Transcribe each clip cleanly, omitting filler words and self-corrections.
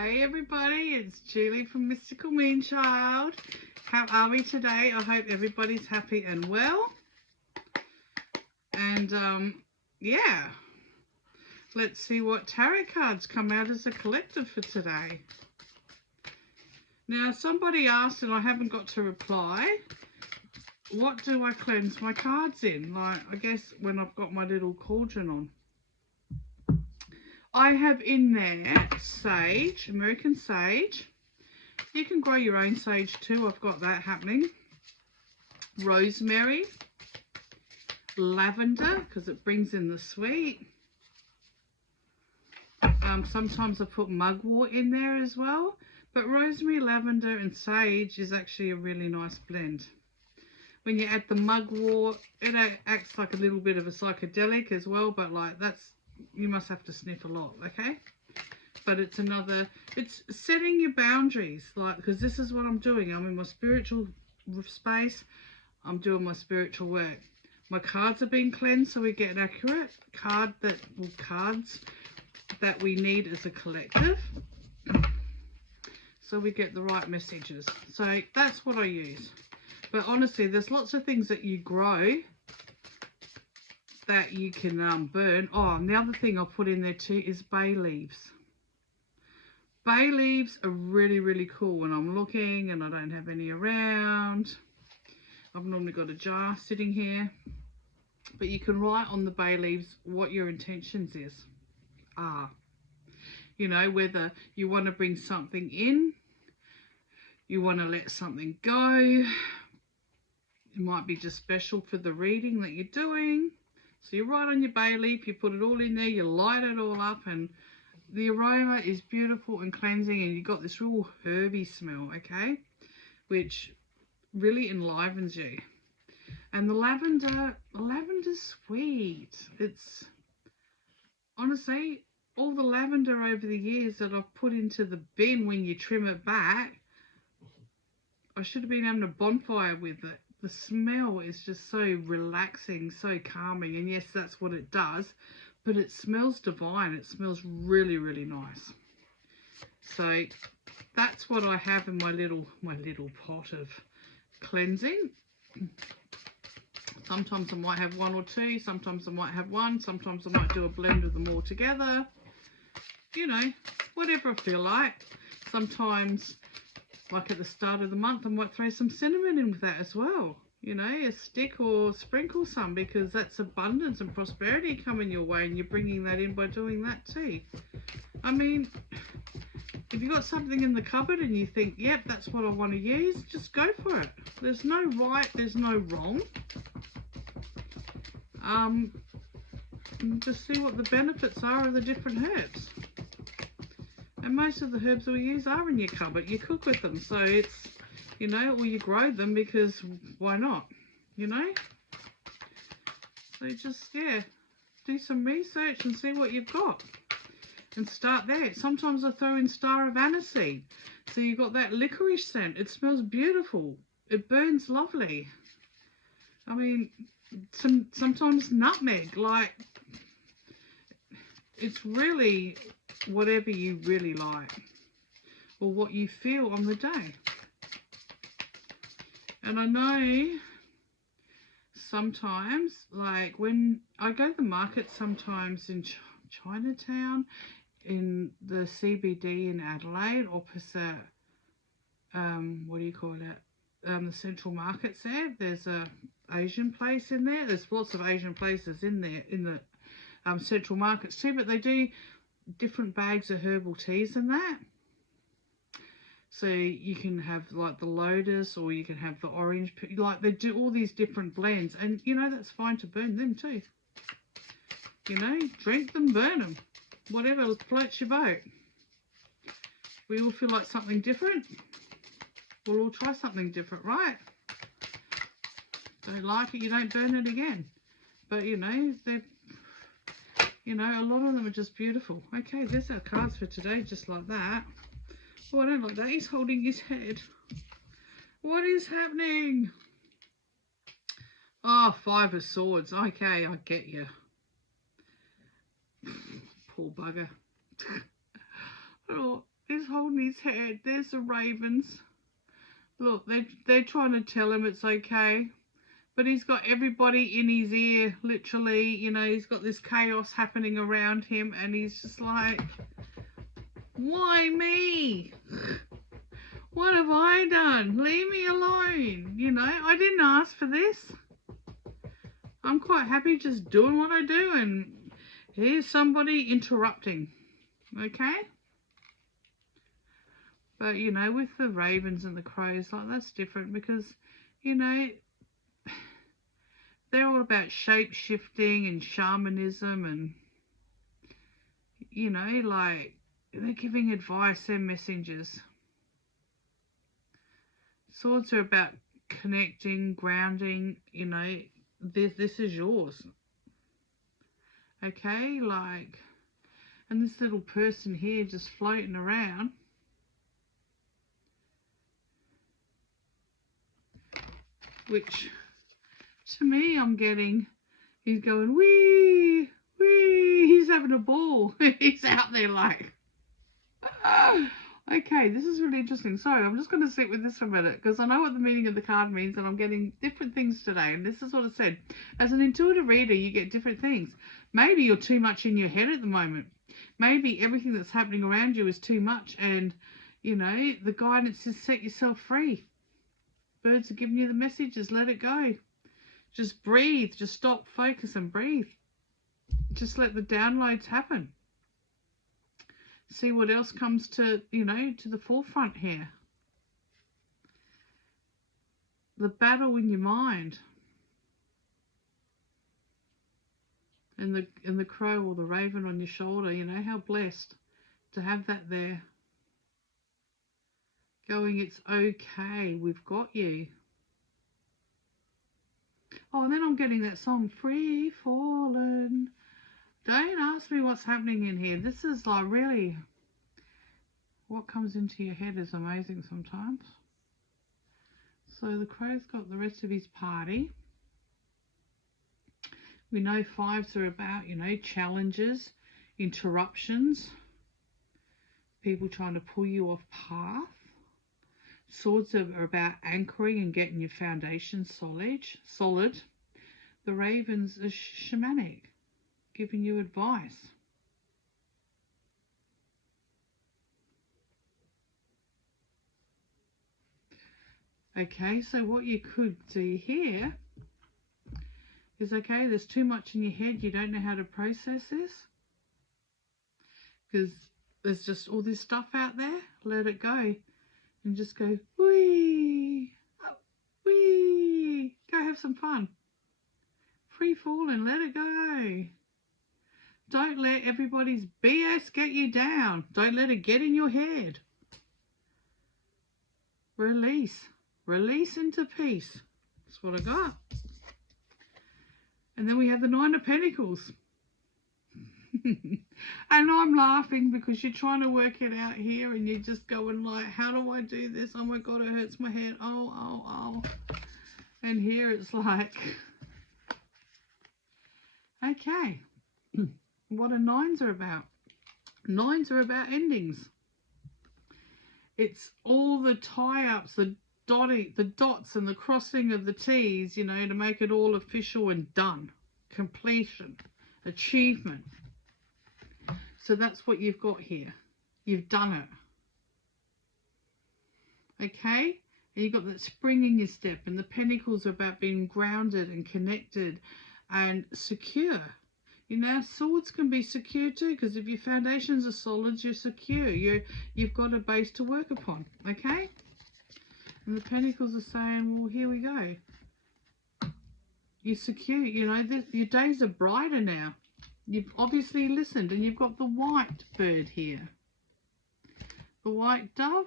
Hey everybody, it's Julie from Mystical Mean Child. How are we today? I hope everybody's happy and well. And yeah, let's see what tarot cards come out as a collective for today. Now somebody asked and I haven't got to reply, what do I cleanse my cards in? Like, I guess when I've got my little cauldron on. I have in there sage, American sage. You can grow your own sage too. I've got that happening. Rosemary. Lavender, because it brings in the sweet. Sometimes I put mugwort in there as well. But rosemary, lavender and sage is actually a really nice blend. When you add the mugwort, it acts like a little bit of a psychedelic as well. But like you must have to sniff a lot, okay? But it's setting your boundaries, like, because this is what I'm doing. I'm in my spiritual space. I'm doing my spiritual work. My cards are being cleansed so we get an accurate cards that we need as a collective. So we get the right messages. So that's what I use. But honestly, there's lots of things that you grow that you can burn. Oh, and the other thing I'll put in there too is bay leaves. Bay leaves are really, really cool when I'm looking and I don't have any around. I've normally got a jar sitting here. But you can write on the bay leaves what your intentions are. You know, whether you want to bring something in, you want to let something go. It might be just special for the reading that you're doing. So you write on your bay leaf, you put it all in there, you light it all up, and the aroma is beautiful and cleansing, and you got this real herby smell, okay, which really enlivens you. And the lavender's sweet. It's honestly all the lavender over the years that I've put into the bin when you trim it back. I should have been having a bonfire with it. The smell is just so relaxing, so calming, and yes, that's what it does, but it smells divine. It smells really, really nice. So that's what I have in my little pot of cleansing. Sometimes I might have one or two, sometimes I might have one, sometimes I might do a blend of them all together. You know, whatever I feel like. Sometimes, like at the start of the month, I might throw some cinnamon in with that as well. You know, a stick or sprinkle some, because that's abundance and prosperity coming your way, and you're bringing that in by doing that too. I mean, if you've got something in the cupboard and you think, yep, that's what I want to use, just go for it. There's no right, there's no wrong. Just see what the benefits are of the different herbs. And most of the herbs we use are in your cupboard. You cook with them, so it's, you know, or you grow them because why not, you know? So just, yeah, do some research and see what you've got. And start there. Sometimes I throw in star of aniseed. So you've got that licorice scent. It smells beautiful. It burns lovely. I mean, sometimes nutmeg. Like, it's really whatever you really like, or what you feel on the day. And I know sometimes, like when I go to the market sometimes in Chinatown, in the CBD in Adelaide, opposite, what do you call it? The Central Markets there. There's a Asian place in there. There's lots of Asian places in there, in the Central Markets too, but they do different bags of herbal teas and that. So you can have like the lotus, or you can have the orange, like they do all these different blends, and you know, that's fine to burn them too. You know, drink them, burn them, whatever floats your boat. We all feel like something different. We'll all try something different, right? Don't like it, you don't burn it again. But you know, a lot of them are just beautiful. Okay, there's our cards for today, just like that. Oh, I don't like that. He's holding his head. What is happening? Oh, 5 of Swords. Okay, I get you. Poor bugger. Oh, he's his head. There's the ravens. Look, they're trying to tell him it's okay. But he's got everybody in his ear, literally. You know, he's got this chaos happening around him. And he's just like, why me? What have I done? Leave me alone. You know, I didn't ask for this. I'm quite happy just doing what I do. And here's somebody interrupting. Okay? But, you know, with the ravens and the crows, like, that's different because, you know, they're all about shape-shifting and shamanism and, you know, like, they're giving advice, they're messengers. Swords are about connecting, grounding, you know, this is yours. Okay, like, and this little person here just floating around. Which, to me, I'm getting, he's going, wee, wee, he's having a ball. He's out there like, okay, this is really interesting. Sorry, I'm just going to sit with this for a minute because I know what the meaning of the card means and I'm getting different things today. And this is what it said. As an intuitive reader, you get different things. Maybe you're too much in your head at the moment. Maybe everything that's happening around you is too much and, you know, the guidance is set yourself free. Birds are giving you the messages. Let it go. Just breathe. Just stop, focus and breathe. Just let the downloads happen. See what else comes to, you know, to the forefront here. The battle in your mind. And the crow or the raven on your shoulder, you know, how blessed to have that there. Going, it's okay, we've got you. Oh, and then I'm getting that song, Free Fallen. Don't ask me what's happening in here. This is like really, what comes into your head is amazing sometimes. So the crow's got the rest of his party. We know fives are about, you know, challenges, interruptions, people trying to pull you off path. Swords are about anchoring and getting your foundation solid. The ravens are shamanic, giving you advice. Okay, so what you could see here is, okay, there's too much in your head, you don't know how to process this because there's just all this stuff out there. Let it go and just go, wee, wee, go have some fun. Free falling, let it go. Don't let everybody's BS get you down. Don't let it get in your head. Release. Release into peace. That's what I got. And then we have the Nine of Pentacles. And I'm laughing because you're trying to work it out here and you're just going like, how do I do this? Oh my God, it hurts my head. Oh. And here it's like, okay. What are nines are about? Nines are about endings. It's all the tie-ups, the dots and the crossing of the T's, you know, to make it all official and done. Completion. Achievement. So that's what you've got here. You've done it. Okay? And you've got that spring in your step. And the pentacles are about being grounded and connected and secure. You know, swords can be secure too, because if your foundations are solid, you're secure. You've got a base to work upon. Okay? And the pentacles are saying, well, here we go. You're secure. You know, your days are brighter now. You've obviously listened, and you've got the white bird here. The white dove.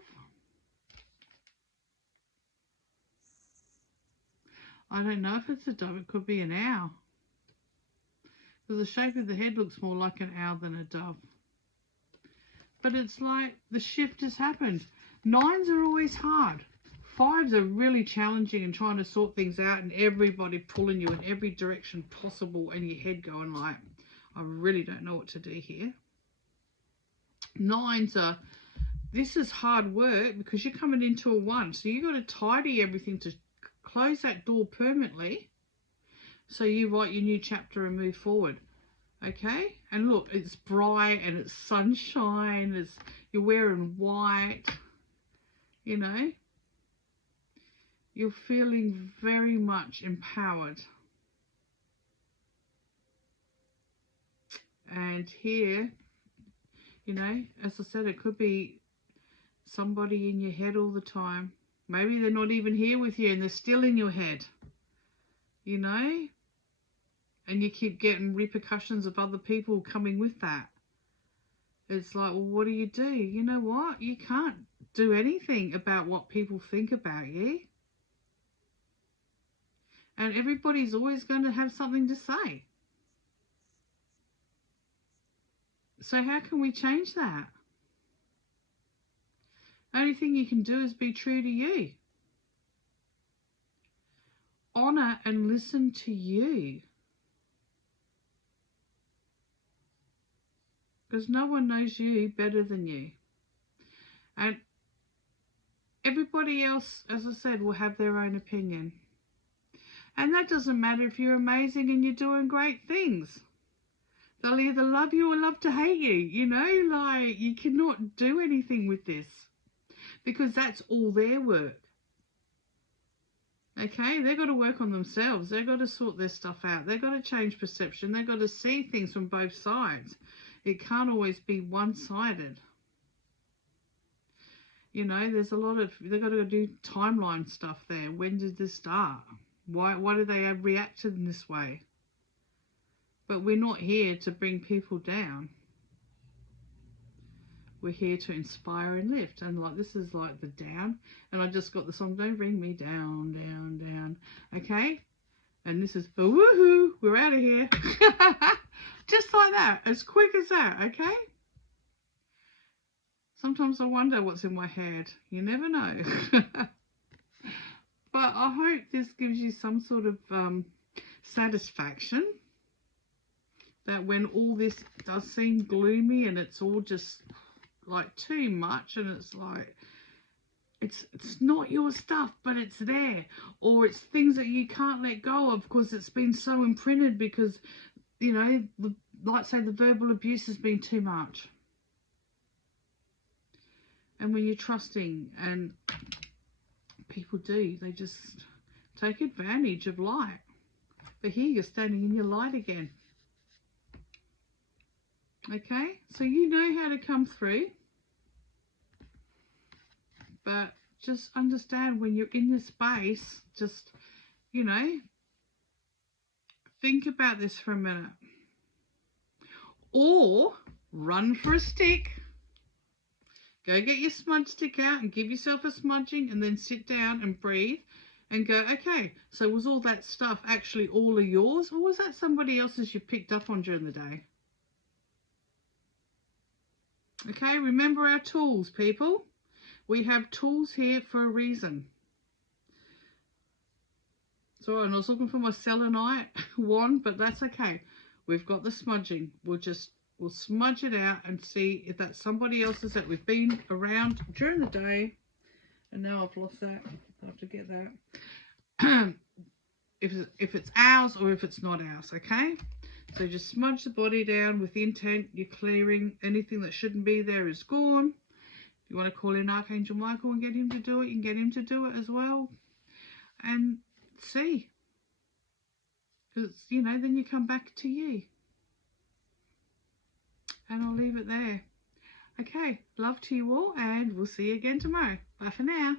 I don't know if it's a dove. It could be an owl. Because the shape of the head looks more like an owl than a dove. But it's like the shift has happened. Nines are always hard. Fives are really challenging and trying to sort things out, and everybody pulling you in every direction possible, and your head going like, I really don't know what to do here. Nines are, this is hard work because you're coming into a 1. So you got to tidy everything to close that door permanently so you write your new chapter and move forward. Okay? And look, it's bright and it's sunshine. You're wearing white. You know? You're feeling very much empowered. And here, you know, as I said, it could be somebody in your head all the time. Maybe they're not even here with you and they're still in your head. You know? And you keep getting repercussions of other people coming with that. It's like, well, what do? You know what? You can't do anything about what people think about you. And everybody's always going to have something to say. So how can we change that? Only thing you can do is be true to you. Honour and listen to you. Because no one knows you better than you. And everybody else, as I said, will have their own opinion. And that doesn't matter if you're amazing and you're doing great things. They'll either love you or love to hate you, you know, like you cannot do anything with this because that's all their work. Okay, they've got to work on themselves. They've got to sort their stuff out. They've got to change perception. They've got to see things from both sides. It can't always be one-sided. You know, there's a lot of, they've got to do timeline stuff there. When did this start? Why do they react in this way? But we're not here to bring people down. We're here to inspire and lift. And like this is like the down. And I just got the song, Don't Bring Me Down, Down, Down. Okay? And this is, oh, woohoo, we're out of here. Just like that, as quick as that, okay? Sometimes I wonder what's in my head. You never know. But I hope this gives you some sort of satisfaction that when all this does seem gloomy and it's all just like too much and it's like it's not your stuff but it's there, or it's things that you can't let go of because it's been so imprinted because, you know, like say the verbal abuse has been too much. And when you're trusting, and people do, they just take advantage of light. But here you're standing in your light again. Okay, so you know how to come through. But just understand when you're in this space, just, you know, think about this for a minute. Or run for a stick. Go get your smudge stick out and give yourself a smudging and then sit down and breathe and go, okay, so was all that stuff actually all of yours, or was that somebody else's you picked up on during the day? Okay, remember our tools, people. We have tools here for a reason. So, and I was looking for my selenite wand, but that's okay. We've got the smudging. We'll smudge it out and see if that's somebody else's that we've been around during the day. And now I've lost that. I have to get that. If it's ours or if it's not ours, okay? So just smudge the body down with the intent. You're clearing anything that shouldn't be there is gone. If you want to call in Archangel Michael and get him to do it, you can get him to do it as well. And see. Because, you know, then you come back to you. And I'll leave it there. Okay, love to you all, and we'll see you again tomorrow. Bye for now.